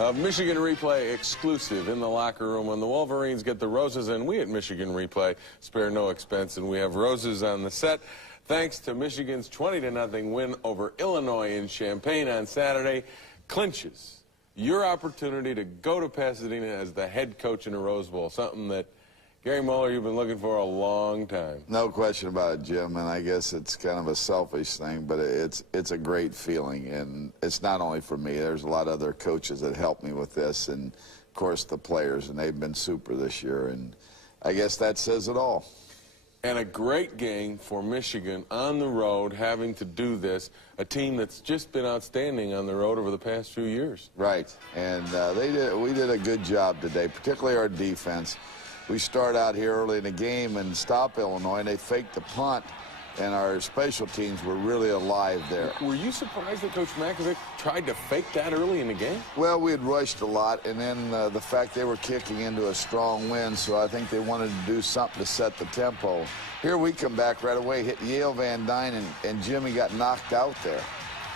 Michigan Replay exclusive in the locker room. When the Wolverines get the roses in, we at Michigan Replay spare no expense, and we have roses on the set. Thanks to Michigan's 20-0 win over Illinois in Champaign on Saturday, clinches your opportunity to go to Pasadena as the head coach in the Rose Bowl, something that Gary Mueller, you've been looking for a long time. No question about it, Jim, and I guess it's kind of a selfish thing, but it's a great feeling, and it's not only for me. There's a lot of other coaches that helped me with this, and, of course, the players, and they've been super this year, and I guess that says it all. And a great game for Michigan on the road, having to do this, a team that's just been outstanding on the road over the past few years. Right, and we did a good job today, particularly our defense. We start out here early in the game and stop Illinois, and they faked the punt, and our special teams were really alive there. Were you surprised that Coach Makovic tried to fake that early in the game? Well, we had rushed a lot, and then the fact they were kicking into a strong wind, so I think they wanted to do something to set the tempo. Here we come back right away, hit Yale Van Dyne, and Jimmy got knocked out there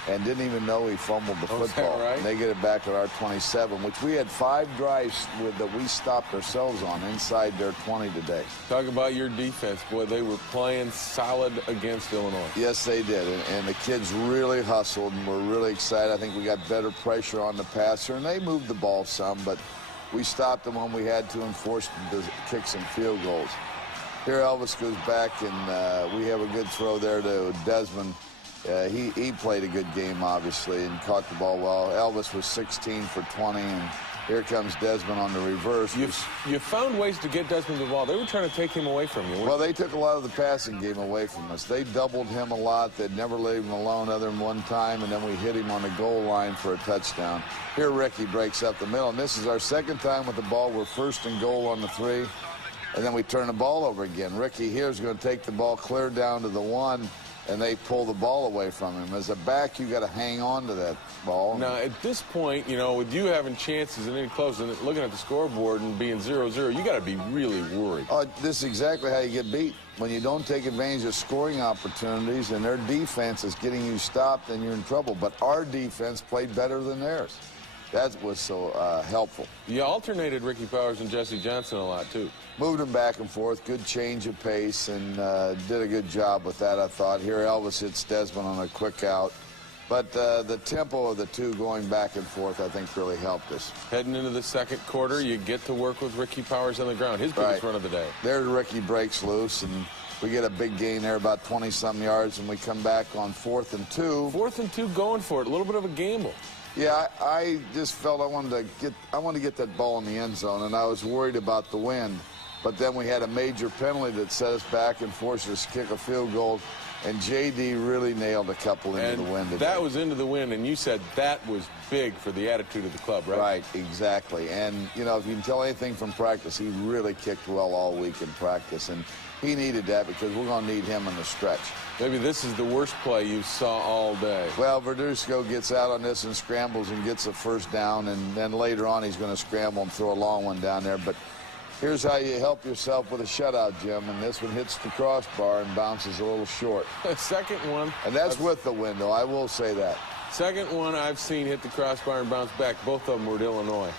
and didn't even know he fumbled the football. Right? And they get it back at our 27, which we had 5 drives that we stopped ourselves on inside their 20 today. Talk about your defense. Boy, they were playing solid against Illinois. Yes, they did, and the kids really hustled, and we're really excited. I think we got better pressure on the passer, and they moved the ball some, but we stopped them when we had to and forced them to kick some field goals. Here Elvis goes back, and we have a good throw there to Desmond. He played a good game, obviously, and caught the ball well. Elvis was 16 for 20, and here comes Desmond on the reverse. You found ways to get Desmond the ball. They were trying to take him away from you. Well, they took a lot of the passing game away from us. They doubled him a lot. They'd never leave him alone other than one time, and then we hit him on the goal line for a touchdown. Here Ricky breaks up the middle, and this is our second time with the ball. We're first and goal on the 3, and then we turn the ball over again. Ricky here is going to take the ball clear down to the 1, and they pull the ball away from him. As a back, you got to hang on to that ball. Now, at this point, you know, with you having chances and any close and looking at the scoreboard and being 0-0, you got to be really worried. This is exactly how you get beat. When you don't take advantage of scoring opportunities and their defense is getting you stopped, then you're in trouble. But our defense played better than theirs. That was so helpful. You alternated Ricky Powers and Jesse Johnson a lot, too. Moved them back and forth, good change of pace, and did a good job with that, I thought. Here Elvis hits Desmond on a quick out. But the tempo of the two going back and forth, I think, really helped us. Heading into the second quarter, you get to work with Ricky Powers on the ground. His biggest run of the day. There Ricky breaks loose, and we get a big gain there, about 20-some yards, and we come back on 4th and 2. 4th and 2 going for it. A little bit of a gamble. Yeah, I just felt I wanted to get that ball in the end zone, and I was worried about the wind. But then we had a major penalty that set us back and forced us to kick a field goal, and J.D. really nailed a couple into the wind today. That was into the wind, and you said that was big for the attitude of the club, right? Right, exactly. And, you know, if you can tell anything from practice, he really kicked well all week in practice, and he needed that because we're going to need him in the stretch. Maybe this is the worst play you saw all day. Well, Verduzco gets out on this and scrambles and gets a first down, and then later on he's going to scramble and throw a long one down there. But here's how you help yourself with a shutout, Jim, and this one hits the crossbar and bounces a little short. Second one. And that's with the window, I will say that. Second one I've seen hit the crossbar and bounce back. Both of them were at Illinois.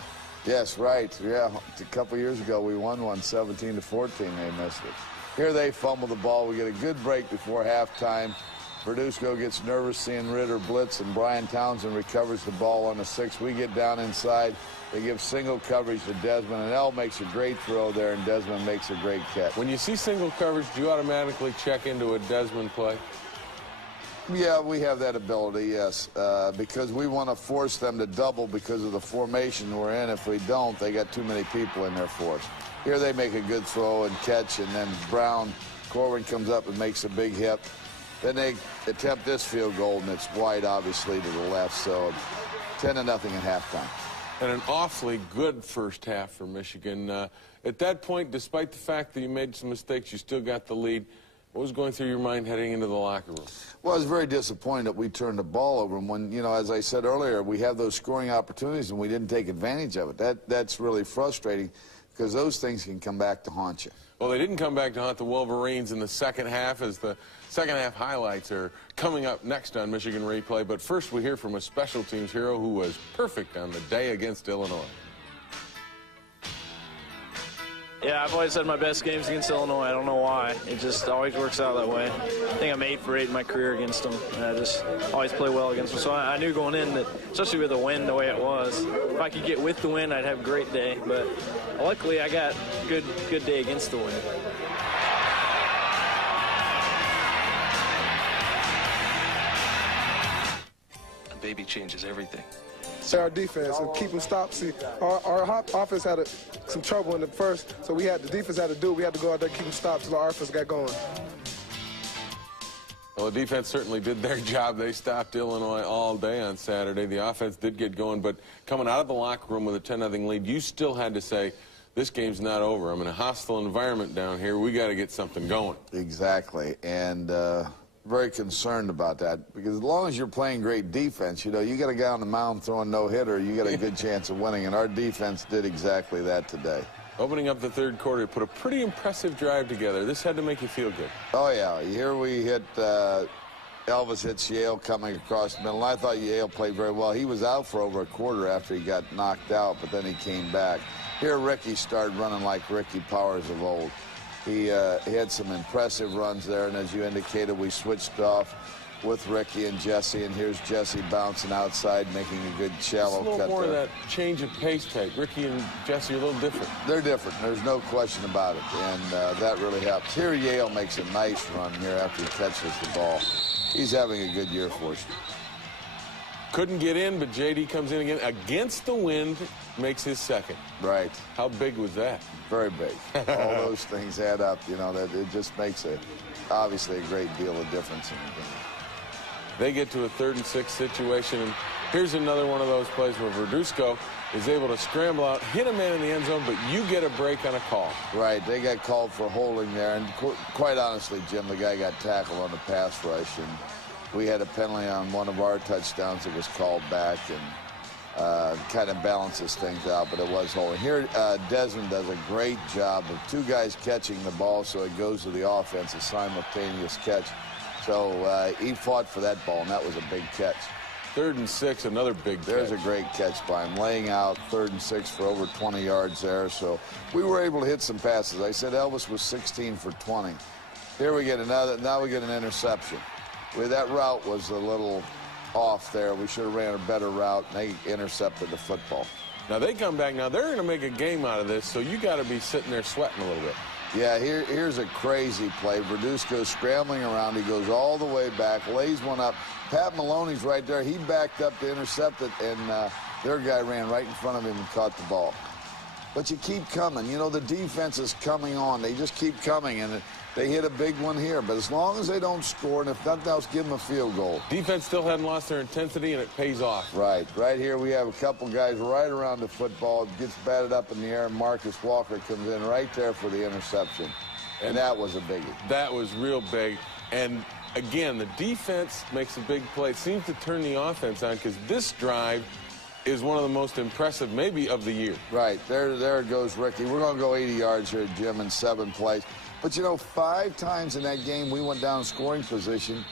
Yes, right. Yeah, a couple years ago we won one 17-14. They missed it. Here they fumble the ball. We get a good break before halftime. Verduzco gets nervous seeing Ritter blitz, and Brian Townsend recovers the ball on the 6. We get down inside. They give single coverage to Desmond, and El makes a great throw there, and Desmond makes a great catch. When you see single coverage, do you automatically check into a Desmond play? Yeah, we have that ability, yes, because we want to force them to double because of the formation we're in. If we don't, they got too many people in there for us. Here they make a good throw and catch, and then Corwin comes up and makes a big hit. Then they attempt this field goal, and it's wide, obviously, to the left, so 10-0 at halftime. And an awfully good first half for Michigan. At that point, despite the fact that you made some mistakes, you still got the lead. What was going through your mind heading into the locker room? Well, I was very disappointed that we turned the ball over. And when, you know, as I said earlier, we have those scoring opportunities and we didn't take advantage of it. That's really frustrating. because those things can come back to haunt you. Well, they didn't come back to haunt the Wolverines in the second half, as the second half highlights are coming up next on Michigan Replay. But first, we hear from a special teams hero who was perfect on the day against Illinois. Yeah, I've always had my best games against Illinois. I don't know why. It just always works out that way. I think I'm 8 for 8 in my career against them. And I just always play well against them. So I knew going in that, especially with the win the way it was, if I could get with the win, I'd have a great day. But luckily, I got a good day against the win. A baby changes everything. So our defense and keeping stops. See, our offense had some trouble in the first, so the defense had to do it. We had to go out there and keep stops until our offense got going. Well, the defense certainly did their job. They stopped Illinois all day on Saturday. The offense did get going, but coming out of the locker room with a 10-0 lead, you still had to say, this game's not over. I'm in a hostile environment down here. We got to get something going. Exactly, and very concerned about that, because as long as you're playing great defense, you know, you got a guy on the mound throwing no-hitter, you got a good chance of winning, and our defense did exactly that today. Opening up the third quarter, put a pretty impressive drive together. This had to make you feel good. Oh, yeah. Here we hit, Elvis hits Yale coming across the middle. I thought Yale played very well. He was out for over a quarter after he got knocked out, but then he came back. Here Ricky started running like Ricky Powers of old. He had some impressive runs there, and as you indicated, we switched off with Ricky and Jesse, and here's Jesse bouncing outside, making a good shallow cut. It's a little more there. of that change of pace type. Ricky and Jesse are a little different. They're different. There's no question about it, and that really helps. Here Yale makes a nice run here after he catches the ball. He's having a good year for us. Couldn't get in, but J.D. comes in again against the wind, makes his second. Right. How big was that? Very big. All those things add up, you know, that it just makes obviously a great deal of difference in the game. They get to a 3rd and 6 situation, and here's another one of those plays where Verduzco is able to scramble out, hit a man in the end zone, but you get a break on a call. Right. They got called for holding there, and quite honestly, Jim, the guy got tackled on the pass rush, and we had a penalty on one of our touchdowns that was called back, and kind of balances things out, but it was holding. Here, Desmond does a great job of 2 guys catching the ball, so it goes to the offense, a simultaneous catch. So he fought for that ball, and that was a big catch. 3rd and 6, another big catch. There's a great catch by him, laying out 3rd and 6 for over 20 yards there. So we were able to hit some passes. I said Elvis was 16 for 20. Here we get another, now we get an interception. That route was a little off there. We should have ran a better route, and they intercepted the football. Now they come back. Now they're going to make a game out of this, so you got to be sitting there sweating a little bit. Yeah, here's a crazy play. Verduzco's scrambling around. He goes all the way back, lays one up. Pat Maloney's right there. He backed up to intercept it, and their guy ran right in front of him and caught the ball. But you keep coming. You know, the defense is coming on. They just keep coming, and they hit a big one here. But as long as they don't score, and if nothing else, give them a field goal. Defense still hadn't lost their intensity, and it pays off. Right. Right here we have a couple guys right around the football. It gets batted up in the air, and Marcus Walker comes in right there for the interception. And that was a biggie. That was real big. And, again, the defense makes a big play. It seems to turn the offense on, because this drive is one of the most impressive, maybe, of the year. Right. There goes Ricky. We're going to go 80 yards here, Jim, in 7 plays. But, you know, 5 times in that game we went down in scoring position,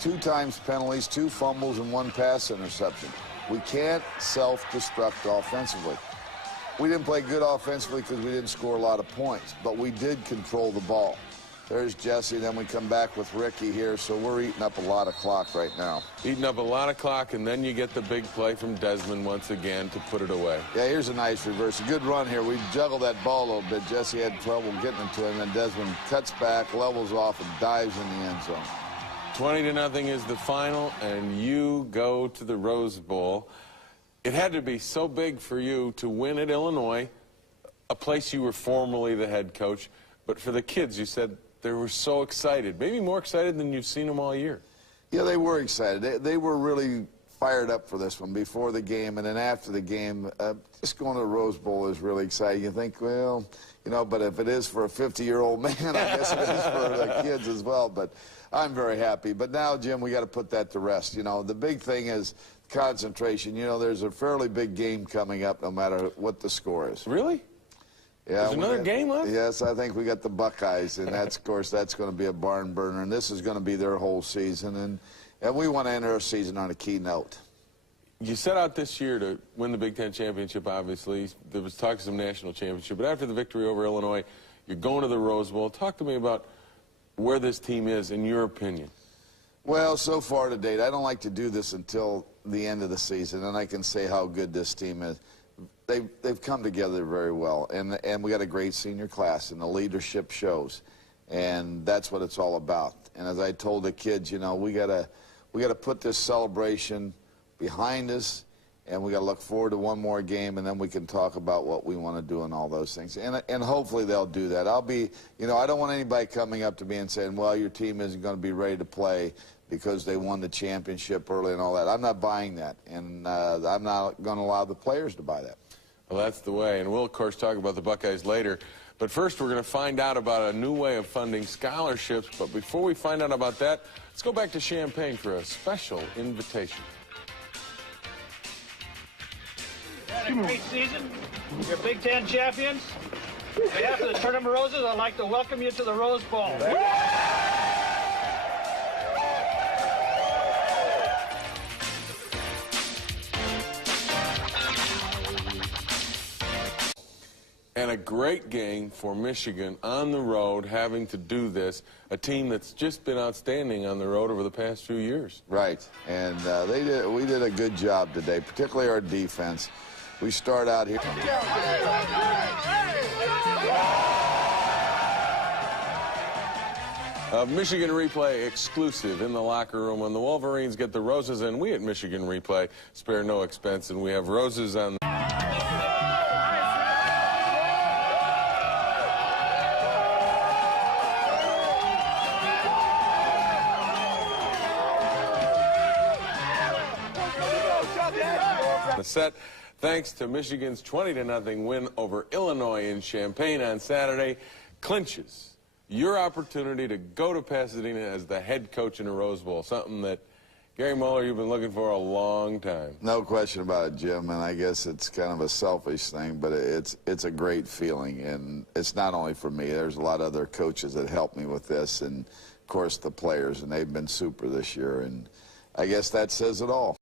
2 times penalties, 2 fumbles, and 1 pass interception. We can't self-destruct offensively. We didn't play good offensively because we didn't score a lot of points, but we did control the ball. There's Jesse, then we come back with Ricky here, so we're eating up a lot of clock right now. Eating up a lot of clock, and then you get the big play from Desmond once again to put it away. Yeah, here's a nice reverse. A good run here. We juggled that ball a little bit. Jesse had trouble getting it to him, and Desmond cuts back, levels off, and dives in the end zone. 20-0 is the final, and you go to the Rose Bowl. It had to be so big for you to win at Illinois, a place you were formerly the head coach. But for the kids, you said they were so excited, maybe more excited than you've seen them all year. Yeah, they were excited. They were really fired up for this one before the game, and then after the game. Just going to the Rose Bowl is really exciting. You think, well, you know, but if it is for a 50-year-old man, I guess it is for the kids as well. But I'm very happy. But now, Jim, we got to put that to rest. You know, the big thing is concentration. You know, there's a fairly big game coming up no matter what the score is. Really? Yeah, There's another game left? Yes, I think we got the Buckeyes, and that's, of course, that's going to be a barn burner, and this is going to be their whole season, and we want to end our season on a key note. You set out this year to win the Big Ten championship, obviously. There was talk of some national championship, but after the victory over Illinois, you're going to the Rose Bowl. Talk to me about where this team is, in your opinion. Well, so far to date, I don't like to do this until the end of the season, and I can say how good this team is. They've come together very well, and we got a great senior class, and the leadership shows, and that's what it's all about. And as I told the kids, you know, we gotta put this celebration behind us, and we got to look forward to one more game, and then we can talk about what we want to do and all those things. And hopefully they'll do that. You know, I don't want anybody coming up to me and saying, well, your team isn't going to be ready to play because they won the championship early and all that. I'm not buying that, and I'm not going to allow the players to buy that. Well, that's the way, and we'll, of course, talk about the Buckeyes later. But first, we're going to find out about a new way of funding scholarships. But before we find out about that, let's go back to Champaign for a special invitation. Had a great season. You're Big Ten champions. On behalf of the Tournament of Roses, I'd like to welcome you to the Rose Bowl. And a great game for Michigan on the road, having to do this. A team that's just been outstanding on the road over the past few years. Right, and we did a good job today, particularly our defense. We start out here. A Michigan Replay exclusive in the locker room. When the Wolverines get the roses in, we at Michigan Replay spare no expense, and we have roses on the set, thanks to Michigan's 20-0 win over Illinois in Champaign on Saturday, clinches your opportunity to go to Pasadena as the head coach in the Rose Bowl, something that, Gary Muller, you've been looking for a long time. No question about it, Jim, and I guess it's kind of a selfish thing, but it's a great feeling, and it's not only for me. There's a lot of other coaches that helped me with this, and, of course, the players, and they've been super this year, and I guess that says it all.